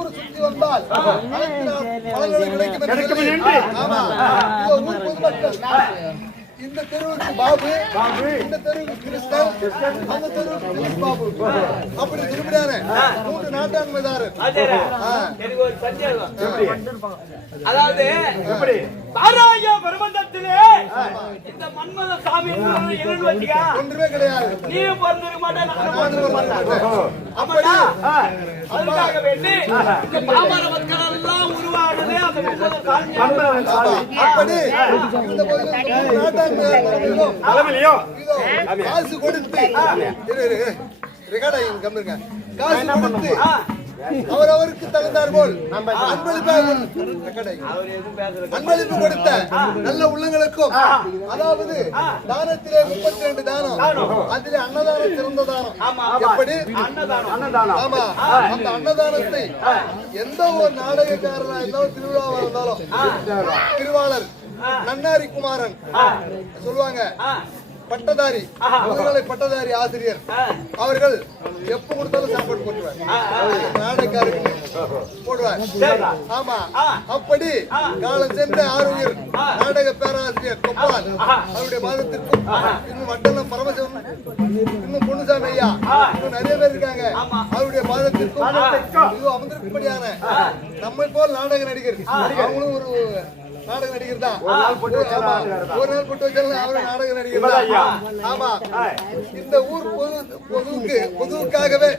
ஊர் சுற்றி வந்தால் கிடைக்கும் என்று ஆமா ஊர் பொதுமக்கள் இந்த தெருவுக்கு பாபு இந்த தெருவுக்கு கிருஷ்ணன் அந்த தெருவுக்கு கிருஷ்ண பாபு அப்படி திரும்பினாரு 3 நாட்டாண்மைதாரர். அதாவது எப்படி தாராய பிரபந்தத்திலே இந்த மன்மத சாமி ஒன்றுமே கிடையாது. நீயும் பிறந்திருக்க மாட்டேன், நானும் பிறந்திருக்க மாட்டேன். அப்படா அதுக்காக வேண்டி இந்த பாமர மக்கள் எல்லாம் உருவானதே அந்த மன்மத சாமி. அப்படி இந்த காசு கொடுத்து காசு கொடுத்து அவரவருக்கு தகுந்தார் போல் அன்பளிப்பு கொடுத்த நல்ல உள்ளங்களுக்கும், அதாவது தானத்திலே 32 தானம், அதிலே அன்னதானம் சிறந்த தானம். எப்படி ஆமா அந்த அன்னதானத்தை எந்த ஒரு நாடகக்காரனா இருந்தாலும் திருவிழாவா இருந்தாலும் திருவாளர் நன்னாரி குமாரன் சொல்லுவாங்க, பட்டதாரி பட்டதாரி ஆசிரியர் அவர்கள் எப்ப கொடுத்தாலும் சாப்பாடு போட்டுவார், நாடகாருக்கு போடுவார். ஆமா அப்படி காலம் சென்ற ஆறுயிர் நாடக பேராசிரியர் கொப்பால் அவருடைய மாதத்திற்கும் இன்னும் மண்டலம் பரமசிவன் இன்னும் பொன்னுசாமி ஐயா இன்னும் நிறைய பேர் இருக்காங்க, அவருடைய மாதத்திற்கும் இது அமர்ந்திருக்கும்படியான நம்மை போல் நாடக நடிகர் அவங்களும் ஒரு நாடக நடிகர் தான். ஒரு நாள் போட்டு வச்சாலும் அவரும் நாடக நடிகர் தான். ஆமா இந்த ஊர் பொதுவுக்காகவே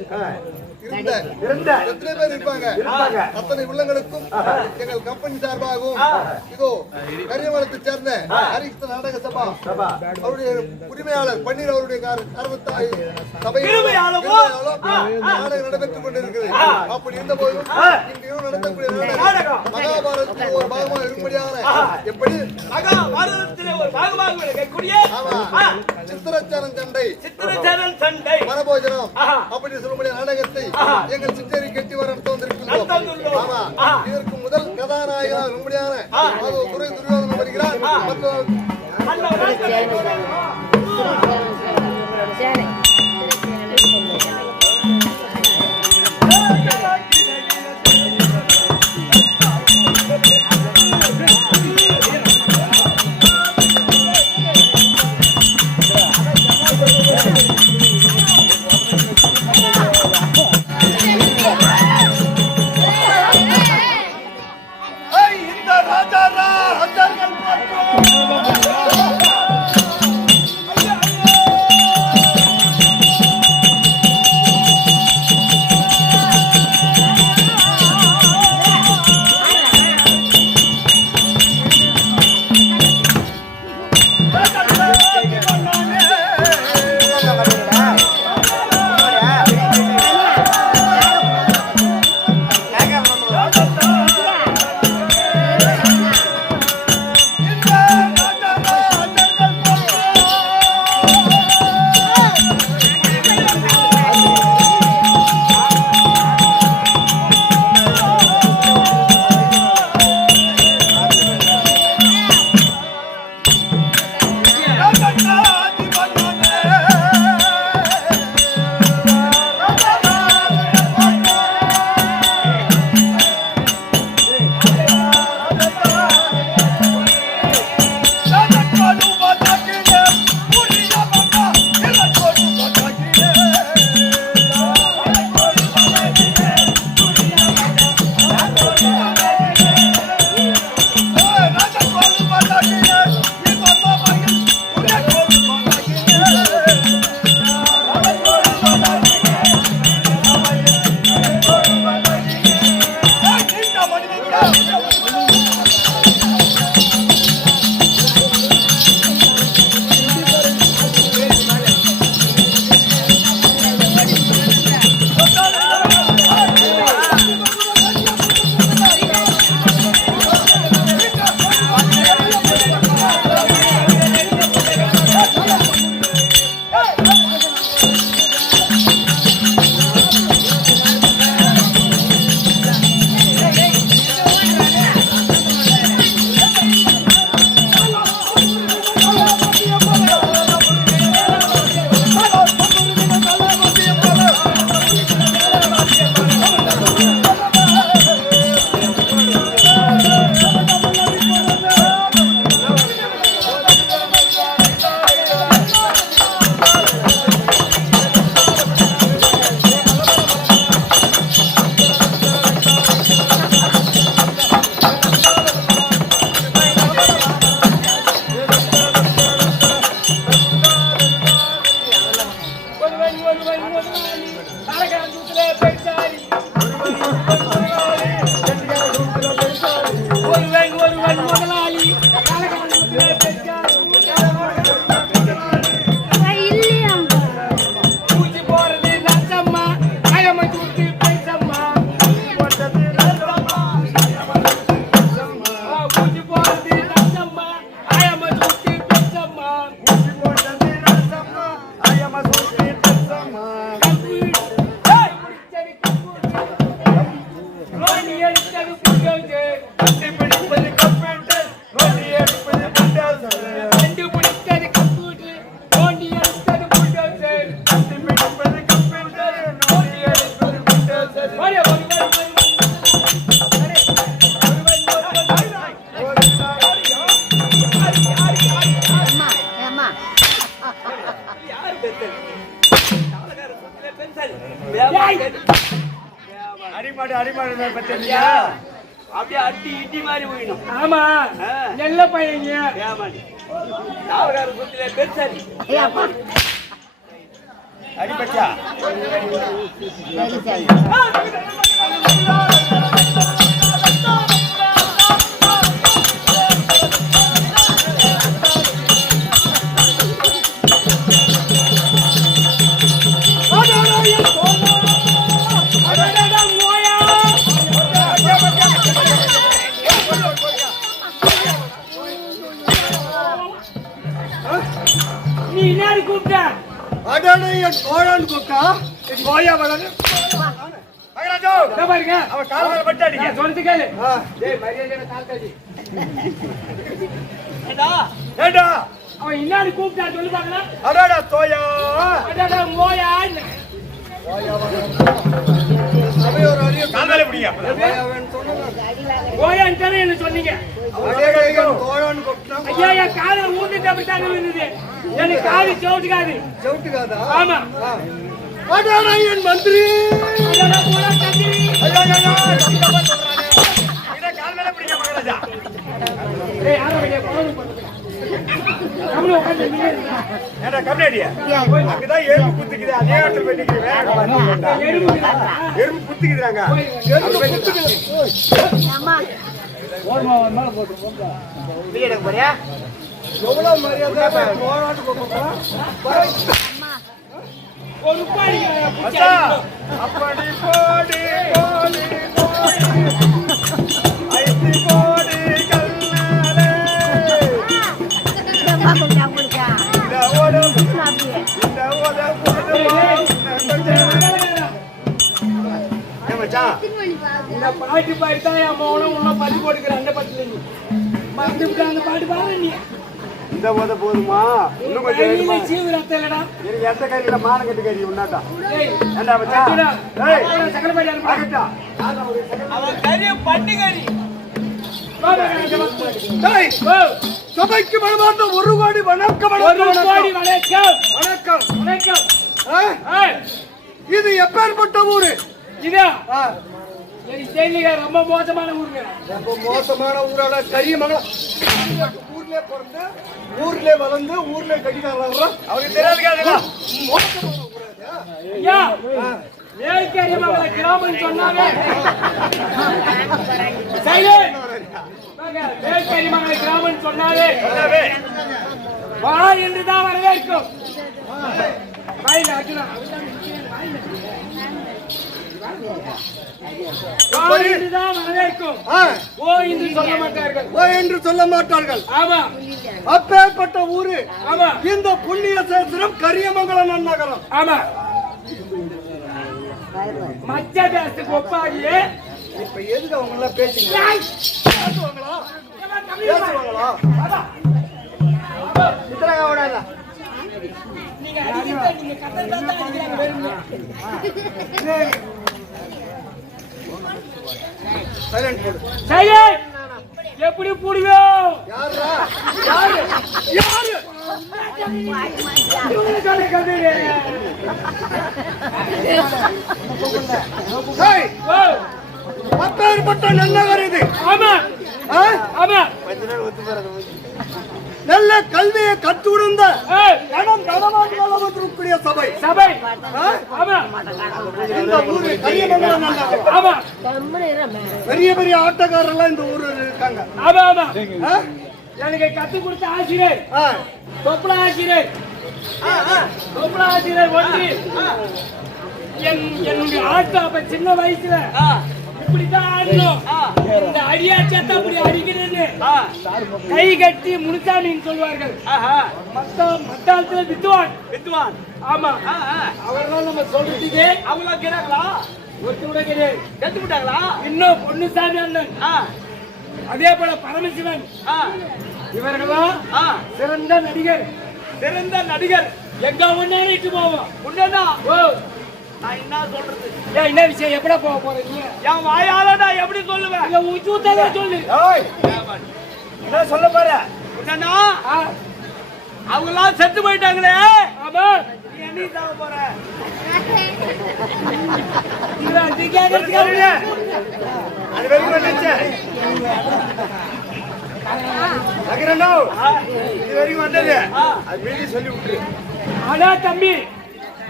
இருந்த எத்தனை பேர் இருப்பாங்க, அத்தனை உள்ளங்களுக்கும் எங்கள் கம்பெனி சார்பாகவும் இதோ கரியமலத்தை சேர்ந்த ஹரிகிருஷ்ண நாடக சபா அவருடைய உரிமையாளர் பன்னீர் அவருடைய சபையில் நாடகம் நடைபெற்றுக் கொண்டிருக்கிறது. அப்படி இருந்த போதும் இன்றையும் நடத்தக்கூடிய நாடகம் மகாபாரதத்தில் ஒரு பாகமாக இருக்கும்படியாக எப்படி மகாபாரதத்திலே ஒரு பாகமாக இருக்கக்கூடிய சித்திரச்சரன் சண்டை மனபோஜனம் அப்படி சொல்லக்கூடிய நாடகத்தை எங்கள் சித்தேரி கட்டி வர வந்திருக்கின்றோம். ஆமா இதற்கு முதல் கதாநாயகனாக இருக்கும்படியான துறை துரியோதனன் வருகிறார். புல்டோசர் கண்டுபிடிப்பது கம்ப்யூட்டர் நோண்டி எடுப்பது புல்டோசர் கண்டுபிடித்தது கம்ப்யூட்டர் நோண்டி எடுப்பது புல்டோசர் கண்டுபிடிப்பது கம்ப்யூட்டர் நோண்டி எடுப்பது புல்டோசர் வாடி வாடி வாடி அடிமாடு பத்தியா அப்படியே அடி இடி மாதிரி போயிடும். ஆமா நல்ல பையங்க ஏமாடி நாவகார புத்திலே பெருசாரி அடிபச்சா நீ என்ன கூப்பிட்ட? அடடே என் தோழன் கூப்பிட்டா கோயா வளரு அகராஜோ பாருங்க அவ கால்ல பட்டு அடிங்க சொல்லுது கேளு. டேய் மரியாதையா கால் கடி ஏடா ஏடா அவன் என்ன கூப்பிட்டா சொல்லு பாக்கலாம். அடடா தோயா அடடா மோயா சபையோர் அறிய கால்ல பிடிங்க அவன் சொன்னான் மோயான்னு என்ன சொன்னீங்க? அடடே என் தோழன் கூப்பிட்டா ஐயா என் காலை ஊண்டிட்டு அப்படித்தான் இருந்தது. எனக்கு காது சவுட்டுக்காது. செவுட்டுக்காதா ஆமா அடடே என் மந்திரி அடடா போடா கத்திரி. இத கால் மேல பிடிங்க மகராஜா ஏய் யாரோ வெளிய போன் பண்ணுங்க. நம்மள உட்கார்ந்து நின்னு இருக்கா. ஏடா கம்னேடியா அங்கதான் எறும்பு குத்திக்குது அதே இடத்துல போய் நிக்கிறீங்க எறும்பு குத்திக்குறாங்க எறும்பு குத்துக்குது. அம்மா எவ்வளவு மரியாதை தோழன் கூப்பிட்டா ஒரு பாடி அச்சா அப்படி போடி போடி போடி ஐத்தி போடி கண்ணாலே அம்மா கொஞ்சம் உங்களுக்கு இந்த ஓட அப்படியே இந்த ஓட போடு ஏ மச்சான் இந்த பாட்டு பாடிட்டா என் மௌனம் உன்ன பத்தி போட்டுக்கிற அந்த பாட்டுல நீ மறந்துவிட்ட அந்த பாட்டு பாரு நீ. இந்த ஓத போதுமா இன்னும் கொஞ்சம் கையில வேணுமா? சீவுரத்தை இல்லடா. எனக்கு எந்த கையில மானம் கட்டு கறி உண்டாட்டா ஏய் ஏண்டா மச்சான் அடிடா. ஏய் அவன் சக்கரை பாடி அனுப்பு. ஆகட்டா அவன் கறி பட்டு கறி டேய் சபைக்கு மனமார்ந்த ஒரு கோடி வணக்கம் ஒரு கோடி வணக்கம் வணக்கம் வணக்கம். ஆ? ஏய் இது எப்பேற்பட்ட ஊரு இதா எனக்கு தெரியல ரொம்ப மோசமான ஊருங்க. ரொம்ப மோசமான ஊரான கரியமங்கலம் ஊர்ல பிறந்து ஊர்ல வளர்ந்து ஊர்ல கடிகாரம் அவருக்கு தெரியாது கேளுங்க மோசமான ஊரா இது? ஐயா மேற்கரிமங்கல கிராமம் சொன்னாவே சைலண்ட் மேற்கரிமங்கல கிராமம் சொன்னாவே அதாவே வா என்றுதான் வரவேற்கும். வாயில அர்ஜுனா வா என்றுதான் வரவேற்கும். ஆ, ஓ என்று சொல்ல மாட்டார்கள். ஓ என்று சொல்ல மாட்டார்கள். ஆமா அப்பேற்பட்ட ஊரு ஆமா இந்த புண்ணிய சேத்திரம் கரியமங்கலம் நகரம். ஆமா மச்ச தேசத்துக்கு ஒப்பாகியே இப்ப எதுக்கு அவங்க எல்லாம் பேசுங்க பேசுவாங்களா பேசுவாங்களா சித்திரகா விடாத நீங்க அடிக்கிறத நீங்க கத்தறதா தான் அடிக்கிறாங்க வேணும்னு. சைலண்ட் போடு. சைலண்ட் எப்படி புடியோ யாரா யாரு யாரு ஹேய், அப்பேற்பட்ட நல்லவர் இது. ஆமா ஆ? ஆமா நல்ல கல்வியை கற்றுடுந்த ஏய், கணம் கனவான்களுடைய சபை சபை ஆ? ஆமா இந்த ஊரு கரியமங்கலம் நகரம். ஆமா பெரிய பெரிய ஆட்டக்காரர்லாம் இந்த ஊர்ல இருக்காங்க. ஆமா ஆமா ஆ? எனக்கு கத்து கொடுத்த ஆசிரியர் ஆ. தொப்பள ஆசிரியர் தொப்பள ஆசிரியர் ஒன்று என்னுடைய ஆட்டம் அப்ப சின்ன வயசுல இப்படித்தான் ஆடணும். இந்த அடியாச்சத்தை அப்படி அடிக்கிறேன்னு கை கட்டி முனுசாமின்னு சொல்வார்கள். மத்தாளத்துல வித்துவான். ஆமா அவர்தான் நம்ம சொல்றதுக்கு அவங்க கேட்கலாம். ஒருத்தி கூட கிடையாது. செத்து விட்டாங்களா? இன்னும் பொன்னுசாமி அண்ணன், அதே போல பரமசிவன், இவர்களாம் சிறந்த நடிகர். சிறந்த நடிகர். எங்க முன்னாடி இட்டு போவோம். உண்டா? ஓ, நான் என்ன சொல்றது? ஏன் என்ன விஷயம்? எப்படா போக போறீங்க? என் வாயால நான் எப்படி சொல்லுவேன்? இங்க உச்சூத்தால சொல்லு. என்ன சொல்ல போற? உண்டா? அவங்க எல்லாம் செத்து போயிட்டாங்களே. ஆமா, நீ என்ன சாக போற? இது கேக்குறதுக்கு அது வரைக்கும் நினைச்சேன். நகரனோ இது வரைக்கும் வந்தது. அது மீறி சொல்லி விட்டு. ஆனா தம்பி,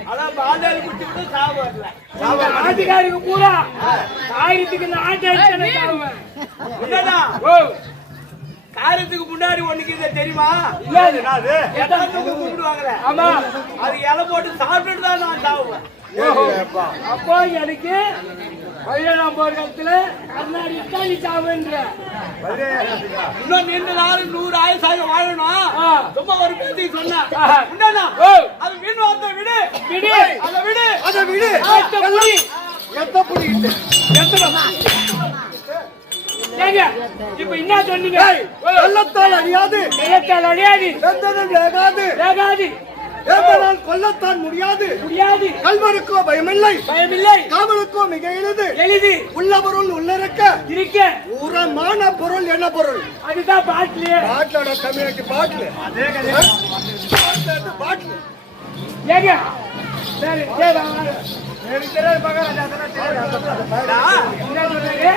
ஆனா பாதாளி குட்டி விட்டு சாவு வரல. ஆட்டுக்காருக்கு பூரா ஆயிரத்துக்கு இந்த ஆட்டை அடிச்சு சாவுவேன். உண்டா? ஓ, காரியத்துக்கு முன்னாடி ஒண்ணுக்கு தெரியுமா? இல்ல, கூப்பிடுவாங்களே. ஆமா, அது இலை போட்டு சாப்பிட்டுட்டு தான் நான் சாவுவேன். அப்போ எனக்கு 17ஆம் போர்க்களத்துல கர்நாடி தான் நீ சாவுன்ற. இன்னும் நின்று நாள் 100 ஆயுசாக வாழணும். சும்மா ஒரு பேசி சொன்னேன். அது மீன் வார்த்தை விடு. விடு, அதை விடு. அதை விடு. எத்த புடிக்கிட்டு ஏங்க இப்ப என்ன சொன்னீங்க? வெள்ளத்தால் அழியாது, வெள்ளத்தால் அழியாது, வெந்ததும் வேகாது, வேகாது, வேந்தனால் கொல்லத்தான் முடியாது, முடியாது, கல்வருக்கோ பயமில்லை, பயமில்லை, காவலுக்கோ மிக எளிது, எளிது, உள்ள பொருள் உள்ளிருக்க இருக்க உரமான பொருள் என்ன பொருள்? அதுதான் பாட்டிலே. பாட்டிலோட கம்யூனிட்டி பாட்டில் பாட்டில் ஏங்க சரி, சரி, வாங்க. எனக்கு தெரியாது மகாராஜா. அதெல்லாம் தெரியாது. என்ன சொல்றீங்க?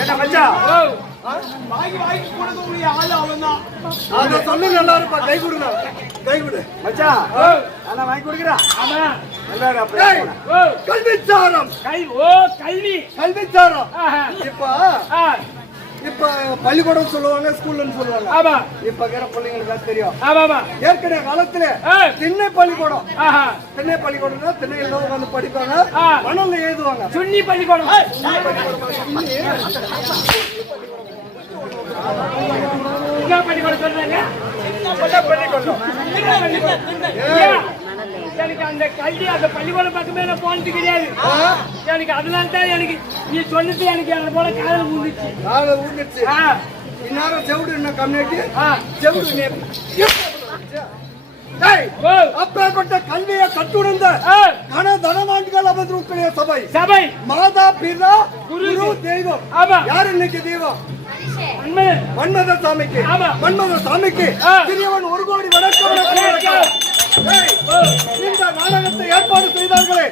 என்ன மச்சான்? ஓ, வாங்கி வாங்கி கொடுக்கக்கூடிய ஆளு அவன்தான். அதை சொல்லு, நல்லா இருப்பா. கை கொடுங்க, கை கொடு மச்சான். ஓ, நான் வாங்கி கொடுக்குறேன். ஆமா, டேய், ஓ, கல்விச்சாரம், ஓ, கல்வி. கல்விச்சாரம். ஆஹா. இப்ப பள்ளிக்கூடம் சொல்லுவாங்க, ஸ்கூல்னு சொல்லுவாங்க. ஆமா, இப்ப இருக்கிற பிள்ளைங்களுக்கு தெரியும். ஆமா, ஏற்கனவே காலத்துல திண்ணை பள்ளிக்கூடம், திண்ணை பள்ளிக்கூடம்னா திண்ணையில உட்காந்து படிப்பாங்க, மணல்ல எழுதுவாங்க. சுன்னி பள்ளிக்கூடம். என்ன பள்ளிக்கூடம் சொல்றாங்க? எனக்கு அந்த கல்வி, அந்த பள்ளிக்கூடம் பக்கமே நான் போனது கிடையாது. எனக்கு அதனால தான் எனக்கு நீ சொன்னது எனக்கு அந்த போல காதல் ஊந்துச்சு. காதல் ஊந்துச்சு. இந்நேரம் செவிடு என்ன கம்யூனிட்டி செவிடு. அப்பேற்பட்ட கல்வியை கட்டுணர்ந்த தனவான்கள் அமர்ந்திருக்கிற சபை, சபை மாதா பிதா குரு தெய்வம். யாரு இன்னைக்கு தெய்வம்? மன்மத சாமிக்கு. மன்மத சாமிக்கு சிறியவன் 1 கோடி வணக்கம். இந்த நாடகத்தை ஏற்பாடு செய்தார்களே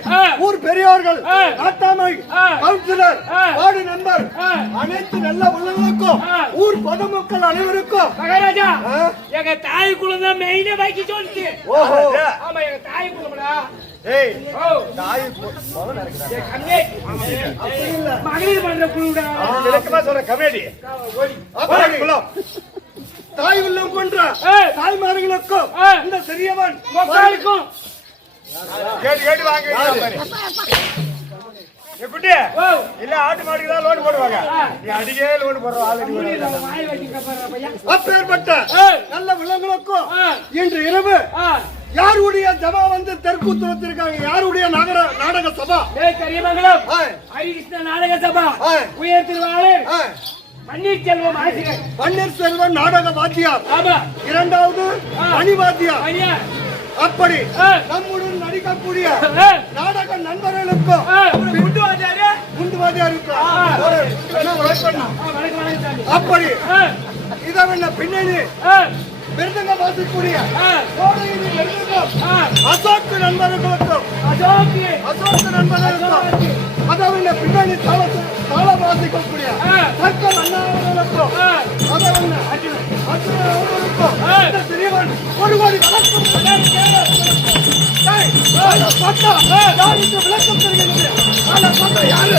ஊர் பெரியவர்கள், நாட்டாமை, கவுன்சிலர், வார்டு மெம்பர், அனைத்து நல்ல உள்ளவர்களுக்கும் ஊர் பொதுமக்கள் அனைவருக்கும் மகாராஜா, எங்க தாய் குழந்தை மெயினே வைக்க சொல்லிச்சு. ஓஹோ, ஆமா, எங்க தாய் குழந்தைடா. ஏய், ஓ, தாய் கண்ணே மகளிர் மன்ற குழுடா. விளக்கமா சொல்ற கமெடி. தாய் உள்ளம் கொன்ற தாய்மார்களுக்கும் இந்த சிறியவன் மக்களுக்கும் கேட்டு கேட்டு வாங்க. எப்படி இல்ல ஆட்டு மாடுக்கு தான் லோன் போடுவாங்க. நீ அடிக்கே லோன் போடுற ஆளு. அப்பேற்பட்ட நல்ல விலங்குகளுக்கும் இன்று இரவு யாருடைய ஜபா வந்து தெற்கூத்து வச்சிருக்காங்க? யாருடைய நாடக சபா? கரியமங்கலம் ஹரிகிருஷ்ண நாடக சபா உயர் திருவாளர் பன்னீர்செல்வம் ஆசிரியர். பன்னீர்செல்வம் நாடக வாத்தியார். இரண்டாவது மணி வாத்தியார். அப்படி நம்முடன் நடிக்கக்கூடிய நாடக நண்பர்களுக்கும் குண்டு வாத்தியார் அப்படி இதை பின்னணி விருதுங்க வாசிக்கூடிய அசோக்கு நண்பர்களுக்கும் அதை பின்னணி தாள வாசிக்கக்கூடிய சர்க்கல் அண்ணாவர்களுக்கும் சிறியவன் 1 கோடி விளக்கம் தருகிறது. யாரு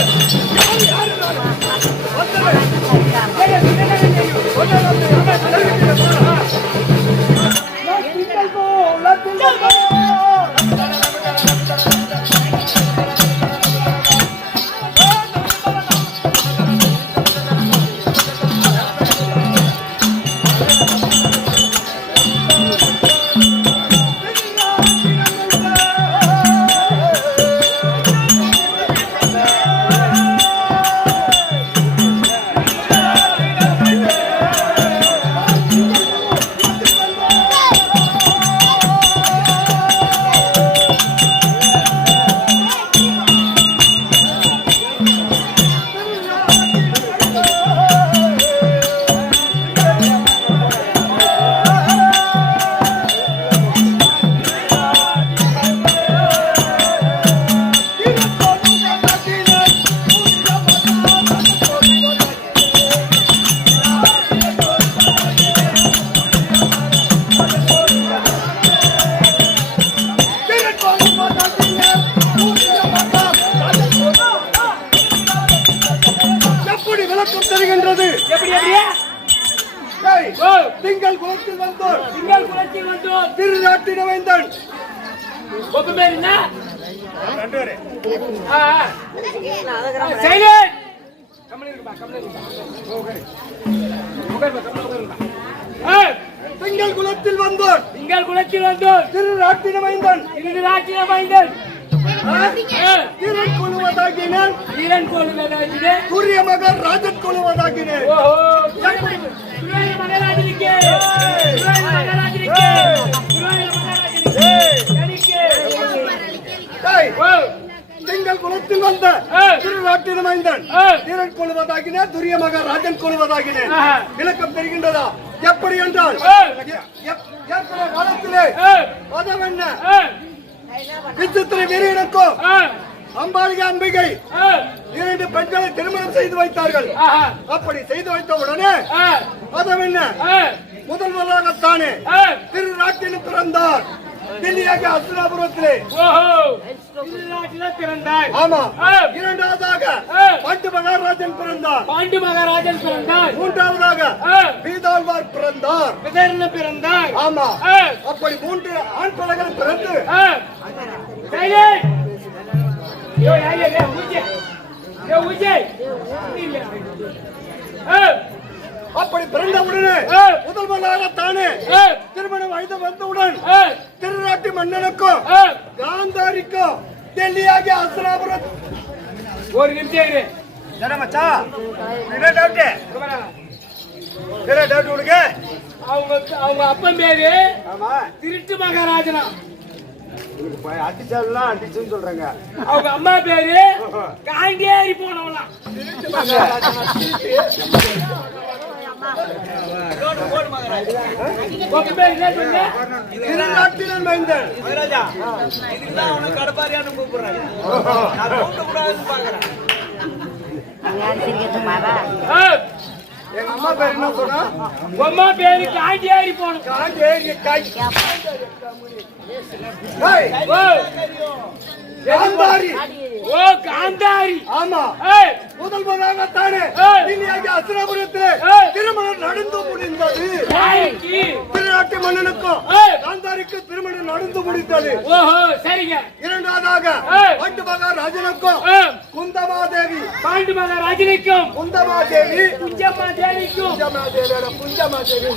திங்கள் குலத்தில் வந்தோர் திங்கள் குலத்தில் வந்தோம். திருநாட்டின வேந்தன் உங்க பேர் என்ன? சைலண்ட். கம்முனு இருப்பா, கம்முனு இருப்பா. உட்காருப்பா, கம்முனு உட்காருப்பா. திங்கள் குலத்தில் வந்தோர் திங்கள் குலத்தில் வந்தோம். திருநாட்டின வேந்தன் திருநாட்டின மைந்தன். தீரன் கொள்வதாகினேன் வீரன் கொள்வதாகினே. சூரிய மகன் ராஜன் கொள்வதாகினேன். ஓஹோ. சுரேந்திர மகாராஜனுக்கு. சுரேந்திர மகாராஜனுக்கு. சுரேந்திர மகாராஜனுக்கு. எனக்கு. ஓ. திங்கள் குலத்தில் வந்த திருநாட்டின மைந்தன் தீரன் கொள்வதாகினேன் துரிய மகன் ராஜன் கொள்வதாகினேன். விளக்கம் தெரிகின்றதா? எப்படி என்றால் ஏற்கனவே காலத்திலே மதம் என்ன விசித்திர வீரனுக்கும் அம்பாலிகை அம்பிகை இரண்டு பெண்களை திருமணம் செய்து வைத்தார்கள். அப்படி செய்து வைத்த உடனே மதம் என்ன முதல் முதலாகத்தானே திருநாட்டில் பிறந்தார். தில்லியாக அசுராபுரத்திலே பிறந்தார். ஆமா. இரண்டாவதாக பாண்டு மகாராஜன் பிறந்தார். பாண்டு மகாராஜன் பிறந்தார். மூன்றாவதாக பீதாழ்வார் பிறந்தார். விதர்ண பிறந்தார். ஆமா. அப்படி மூன்று ஆண் பிள்ளைகள் பிறந்து அப்படி பிறந்த உடனே முதல் முதலாக தானே திருமண வயது வந்தவுடன் திருநாட்டு மன்னனுக்கும் காந்தாரிக்கும் டெல்லியாகி அசுராபுரம். ஒரு நிமிஷம் இரு. அவங்க அப்பன் பேரு திருட்டு மகாராஜனா. அடிச்சுன்னு சொல்றாங்க. அவங்க அம்மா பேரு காங்கேரி போனவலாம். உங்க பேர் என்ன சொன்ன? திருநாட்டினன் மைந்தன். மகாராஜா, இதுதான் உனக்கு கடப்பாரியான்னு கூப்பிடுறாங்க. நான் கூப்பிடக்கூடாதுன்னு பாக்குறேன். எங்க அம்மா பேர் என்ன சொன்னா? அம்மா பேரு காங்கேரி போனோம். காங்கேரி காந்தாரி. ஓ காந்தாரி. ஆமா. முதல் முதலாக தானே அசுராபுரத்தில் திருமணம் நடந்து முடிந்தது. திருநாட்டு மன்னனுக்கும் காந்தாரிக்கு திருமணம் நடந்து முடிந்தது. ஓஹோ சரிங்க. இரண்டாவதாக பாண்டு மகாராஜனுக்கும் குந்தமாதேவி. பாண்டு மகாராஜனுக்கும் குந்தமாதேவி. குஞ்சமாதேவிக்கும். குஞ்சமாதேவி.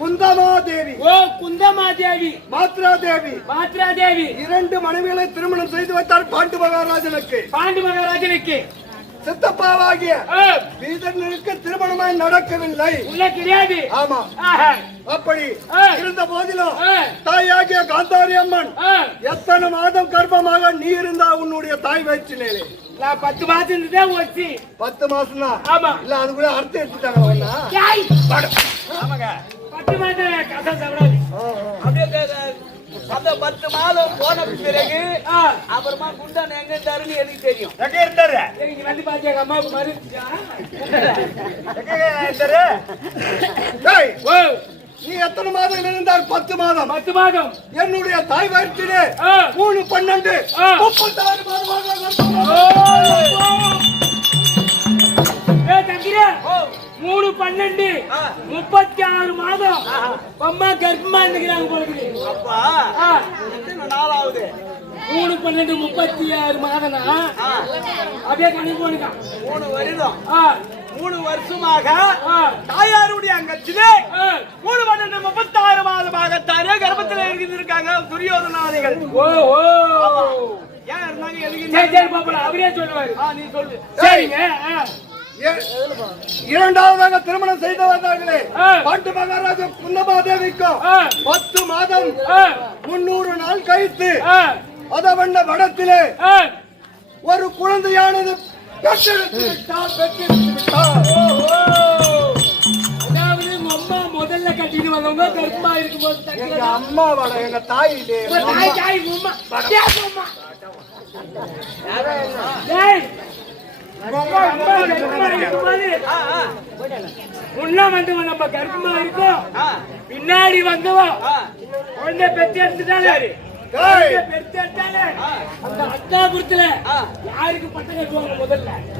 குந்தமாதேவி. ஓ குந்தமாதேவி. மாத்ராதேவி. மாத்ராதேவி. இரண்டு மனைவிகளை திருமணம் செய்து வைத்தார் பாண்டு மகாராஜனுக்கு. பாண்டு மகாராஜனுக்கு சித்தப்பாவாகிய வீரனுக்கு திருமணமாய் நடக்கவில்லை. உள்ள கிடையாது. ஆமா. அப்படி இருந்த போதிலும் தாயாகிய காந்தாரி அம்மன் எத்தனை மாதம் கர்ப்பமாக நீ இருந்தா உன்னுடைய தாய் வயிற்றிலே? நான் 10 மாசம் இருந்துதான் வச்சு. 10 மாசம் தான். ஆமா. இல்ல அதுக்குள்ள அர்த்தம் எடுத்துட்டாங்க. ஆமாங்க. 10 மாதம் கதை சாப்பிடாது. அப்படியே அந்த 10 மாதம் போன பிறகு அப்புறமா குண்டான எங்க இருந்தாருன்னு எனக்கு தெரியும். எங்க இருந்தாரு? நீங்க வந்து பாத்தியா எங்க அம்மாவுக்கு மறுச்சா? நீ எத்தனை மாதம் இருந்தார்? 10 மாதம். 10 மாதம். என்னுடைய தாய் வயிற்றிலே 3 12 36 மாதமாக. தங்கிரே 3 12 36 மாதம் அம்மா கர்ப்பமா இருக்கிறாங்க போல இருக்குது. அப்பா எத்தனை நாள் ஆகுது? 3 12 36 மாதம்னா அப்படியே கணக்கு போனுக்கா. 3 வருடம். 3 வருஷமாக தாயாருடைய அங்கத்திலே 3 12 36 மாதமாக தானே கர்ப்பத்தில் இருந்திருக்காங்க துரியோதனாதிகள். ஓஹோ ஏன் இருந்தாங்க? எதுக்கு? சரி சரி பாப்பா அவரே சொல்லுவாரு. நீ சொல்லு. சரிங்க. இரண்டாவதாக திருமணம் செய்து வந்தார்களே பாண்டு மகாராஜா குந்தமாதேவிக்கும் 10 மாதம் 300 நாள் கழித்து அதவண்ண வடத்திலே ஒரு குழந்தையானது பெற்றெடுத்து விட்டார். அதாவது அம்மா முதல்ல கட்டிட்டு வந்தவங்க கர்ப்பமா இருக்கும்போது எங்க அம்மா வட எங்க தாய் முன்ன வந்தவன் நம்ம கர்ப்பமா இருக்கோம், பின்னாடி வந்தவன் குழந்தை பெற்று எடுத்துட்டாலே ஏய். பெருத்தாலே அந்த அத்தாபுரத்துல யாருக்கு பட்டம் கட்டுவாங்க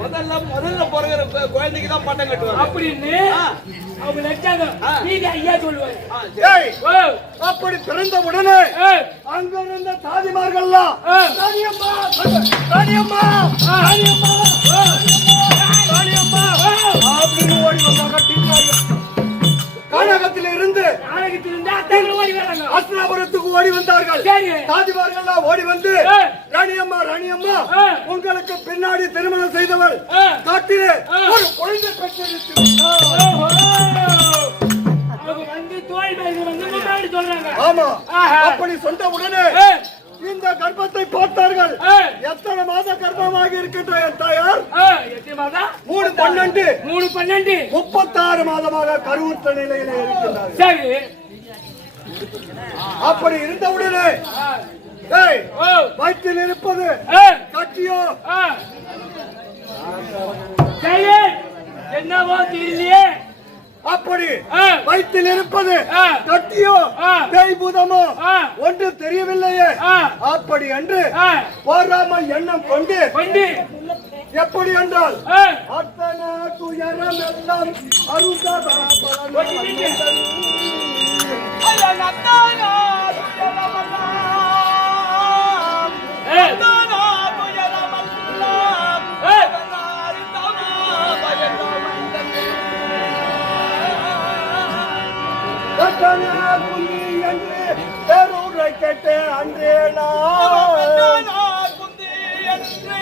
முதல்ல பிறகுற குழந்தைக்கு தான் பட்டம் கட்டுவாங்க அப்படின்னு அவங்க நினைச்சாங்க. நீங்க ஐயா சொல்லுவாங்க. ஏய், அப்படி பிறந்த உடனே அங்க இருந்த தாதிமார்கள்லாம் ராணியம்மா, ராணியம்மா, ராணியம்மா, ராணியம்மா அப்படின்னு ஓடி வந்தாங்க. கானகத்தில் இருந்து அஸ்தினாபுரத்துக்கு ஓடி வந்தார்கள். தாதிமார்கள் ஓடி வந்து ராணியம்மா, ராணியம்மா, உங்களுக்கு பின்னாடி திருமணம் செய்தவள் காட்டிலே ஒரு குழந்தை ஆமா. அப்படி சொன்ன உடனே இந்த கர்ப்பத்தை பார்த்தார்கள். எத்தனை மாத கர்ப்பமாக இருக்கின்ற என் தாயார் 3/12 36 மாதமாக கருவுற்ற நிலையில இருக்கின்றார். சரி, அப்படி இருந்தவுடனே வயிற்றில் இருப்பது கட்டியோ என்னவோ தெரியலையே. அப்படி வயிற்றில் இருப்பது கட்டியோ பேய்பூதமோ ஒன்று தெரியவில்லையே. அப்படி என்று போராம எண்ணம் கொண்டு எப்படி என்றால் அத்தனை துயரம் எல்லாம் குந்தி என்று பேரூரை கேட்ட அன்றே குந்தி என்று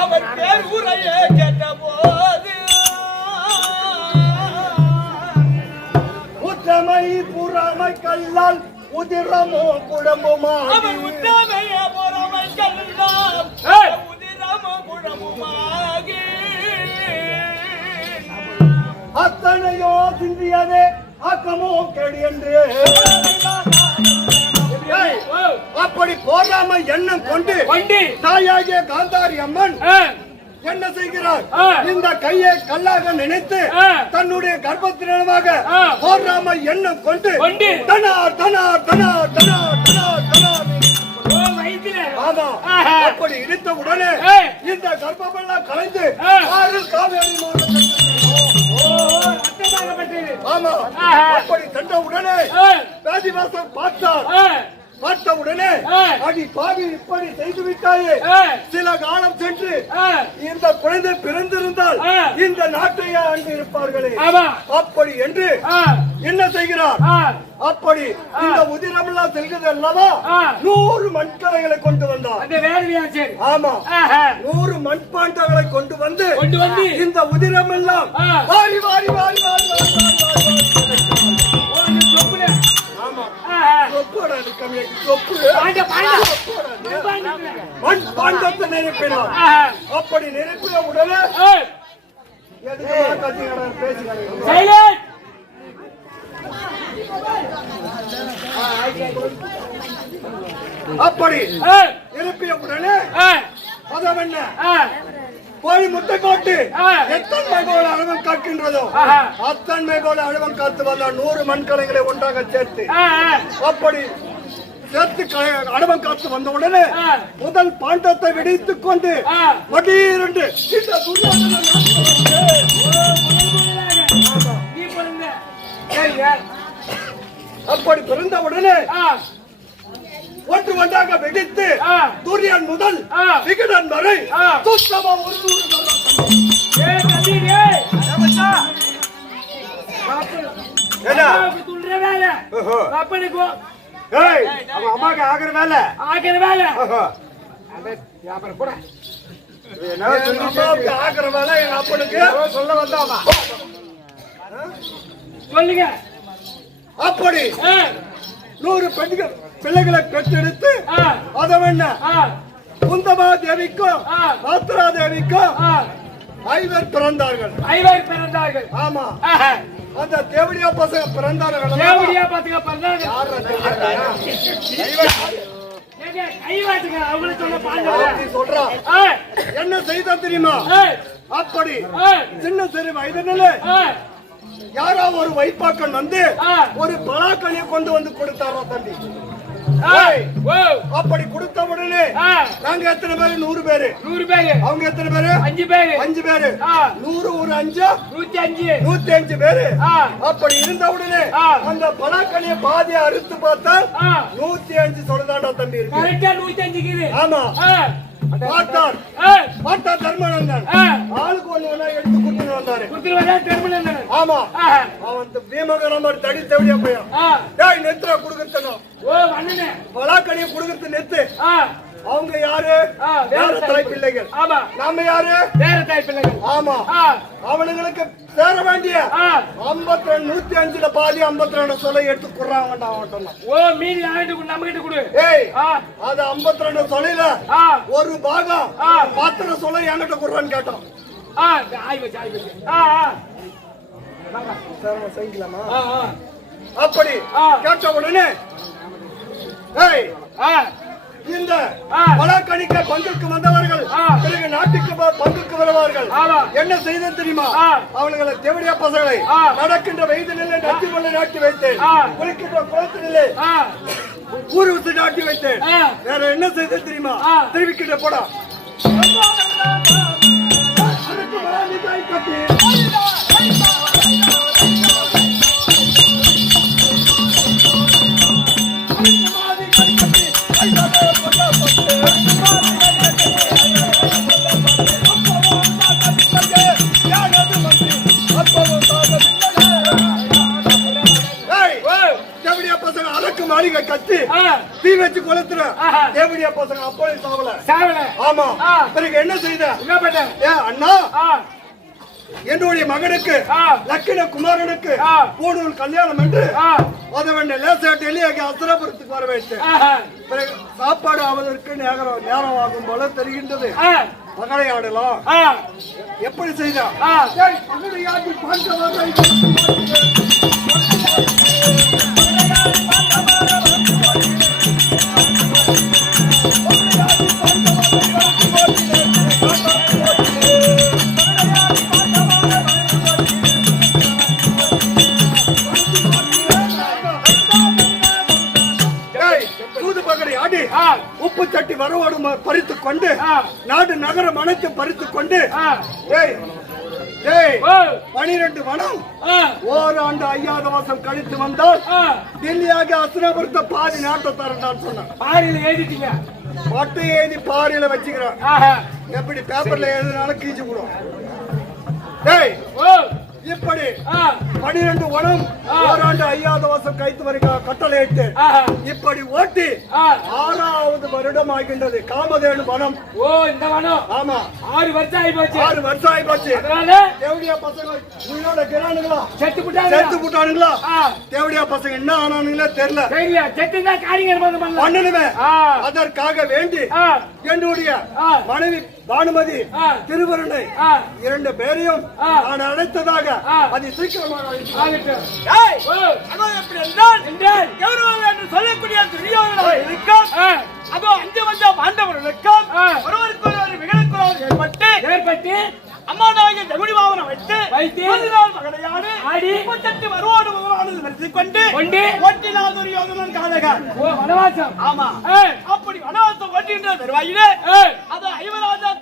அவர் பேர் உரையே கேட்ட போது உத்தமை புறமை கல்லால் உதிரமோ குழம்புமா உத்தமைய பொறாமை கல்லால் உதிரமோ குழம்புமாகி அத்தனையோ சிந்தியதே ஆக்கமோ கேடு என்று அப்படி போராம எண்ணம் கொண்டு தாயாகிய காந்தாரி அம்மன் என்ன செய்கிறார்? இந்த கையை கல்லாக நினைத்து தன்னுடைய கர்ப்பத்தினமாக போராம எண்ணம் கொண்டு than or than or than or than or than or than or ஆமா. அப்படி இடித்த உடனே இந்த கர்ப்பமெல்லாம் கலைந்து காவேரி ஆமா. அப்படி சென்ற உடனே ராஜிவாசம் பார்த்த உடனே அடி பாவி இப்படி செய்து விட்டாயே. சில காலம் சென்று இந்த குழந்தை பிறந்திருந்தால் இந்த நாட்டையே ஆண்டு இருப்பார்களே. அப்படி என்று என்ன செய்கிறார்? அப்படி இந்த உதிரம் எல்லாம் செல்கிறது அல்லவா 100 மண்கலைகளை கொண்டு வந்தார். ஆமா, 100 மண்பாண்டங்களை கொண்டு வந்து இந்த உதிரம் எல்லாம் வாரி வாரி வாரி வாரி அப்படி நிரப்பிய உடனே அப்படி நிரப்பிய உடனே அதவென்ன கோழி முட்டை போட்டு எத்தன்மை போல அளவம் காக்கின்றதோ அத்தன்மை போல அளவம் காத்து வந்த 100 மண்கலைகளை ஒன்றாக சேர்த்து அப்படி சேர்த்து அளவம் காத்து வந்த உடனே முதல் பாண்டத்தை வெடித்துக் கொண்டு மடீரென்று அப்படி பிறந்த உடனே ஒன்று ஒன்றாக வெடித்து துரியன் முதல் விகடன் வரை சுத்தமா அம்மாக்கு ஆகிற வேலை ஆகிற வேலை எங்க அப்பனுக்கு சொல்ல வந்தாமா சொல்லுங்க. அப்படி 100 பெண்கள் பிள்ளைகளை பெற்றெடுத்து அதவென்ன குந்தமா தேவிக்கும் மாத்ரா தேவிக்கும் 5 பிறந்தார்கள். ஆமா, அந்த தேவடியா பசங்க பிறந்தார்கள். என்ன செய்த தெரியுமா? அப்படி சின்ன சிறு வயதினிலே யாரோ ஒரு வைப்பாக்கன் வந்து ஒரு பலாக்கனியை கொண்டு வந்து கொடுத்தாரோ தம்பி. நாங்க எத்தனை பேரு? 100 பேரு. 100 பேரு. அவங்க எத்தனை பேரு? 5 பேரு. 5 பேரு. 100 ஒரு 5 105. 105 பேரு. அப்படி இருந்த உடனே அந்த பலாக்கனிய பாதியை அறுத்து பார்த்தா 105 சொல்லதாண்டா தம்பி இருக்கு. கரெக்டா 105 கிது. ஆமா. பார்த்தா தர்மனந்தன் ஆளுக்கு ஒண்ணு எடுத்து குடுத்துட்டு வந்தாரு. குடுத்துட்டு வந்தா தர்மனந்தன். ஆமா. அவன் பீமகர மாதிரி தடி தவடியா போய் டேய் நெத்ரா குடுக்குறதனோ. ஓ அண்ணனே பலாக்கனிய குடுக்குறது நெத்து. அவங்க யாரு? வேற தாய் பிள்ளைகள். ஆமா. நாம யாரு? வேற தாய் பிள்ளைகள். ஆமா. அவனுங்களுக்கு சேர வேண்டிய 52 105ல பாதி 52 சொல்ல எடுத்து குறாங்கடா அவன்ட்ட. ஓ மீதி ஆயிட்டு நம்ம கிட்ட குடு. ஏய் அது 52 சொல்லையில ஒரு பாகம் பாத்திர சொல்ல என்கிட்ட குறான்னு கேட்டோம். ஆய் வச்சு. வாங்க. சரமா செய்யலாமா? அப்படி கேட்ட உடனே ஏய் இந்த பலாக்கனிக்க பங்குக்கு வந்தவர்கள் பிறகு நாட்டுக்கு பங்குக்கு வருவார்கள். என்ன செய்த தெரியுமா? அவர்களை தேவடியா பசங்களை நடக்கின்ற வயதிலே நட்டு கொள்ள நாட்டி வைத்தேன். குளிக்கின்ற குளத்திலே ஊர் விட்டு நாட்டி வைத்தேன். வேற என்ன செய்த தெரியுமா? தெரிவிக்கின்ற போடா கத்தி தீ வச்சு கொளுத்துற தேவடியா பசங்க அப்போது சாவல. ஆமா. பிறகு என்ன செய்த? அண்ணா என்னுடைய மகனுக்கு லக்கின குமாரனுக்கு பூணூல் கல்யாணம் என்று அதை வேண்ட லேசாட்டு எளியாக அசுரபுரத்துக்கு வர வைத்தேன். பிறகு சாப்பாடு ஆவதற்கு நேரம் ஆகும் போல தெரிகின்றது. மகளை ஆடலாம். எப்படி செய்தா? மகளை ஆட்டி உப்பு தட்டி வரவோடு பறித்துக் கொண்டு நாடு நகரம் அனைத்து பறித்துக் கொண்டு 12 வனம் ஓராண்டு 5வது வருஷம் கழித்து வந்தால் டெல்லியாக அசுரபுரத்தை பாதி நாட்டை தரண்டான்னு சொன்னான். பாரியில எழுதிட்டீங்க. பட்டை எழுதி பாரியில வச்சுக்கிறான். எப்படி பேப்பர்ல எழுதினாலும் கீச்சு போடும். இப்படி 12 வனம் ஓராண்டு 5வது வருஷம் கைத்து வரைக்கும் கட்டளையிட்டு இப்படி ஓட்டி 6வது வருடம் ஆகின்றது. காமதேனு வனம். ஓ இந்த வனம். ஆமா 6 வருஷம் ஆகி போச்சு. 6 வருஷம் ஆகி போச்சு. அதனால தேவடியா பசங்க உயிரோட கிரானுங்களா செத்து போட்டானுங்களா? தேவடியா பசங்க என்ன ஆனானுங்களே தெரியல. செத்துனா காரியம் பண்ணணுமே. அதற்காக வேண்டி என்னுடைய மனைவி பானுமதி திருவருணை 2 பேரையும் நான் அழைத்ததாக அது சீக்கிரமாக சொல்லக்கூடிய அதோ 5 வந்த பாண்டவர்களுக்கும் ஒருவருக்கு ஒருவர் விகடக்குறவர் ஏற்பட்டு அம்மாதாகிய தகுடி வாகனம் வைத்து மகனையாடு ஆடி 38 வருவோடு வருத்திக் கொண்டு ஓட்டினால் துரியோதனன் காதகர். வனவாசம். ஆமா. அப்படி வனவாசம் ஓட்டுகின்ற தருவாயிலே அது 50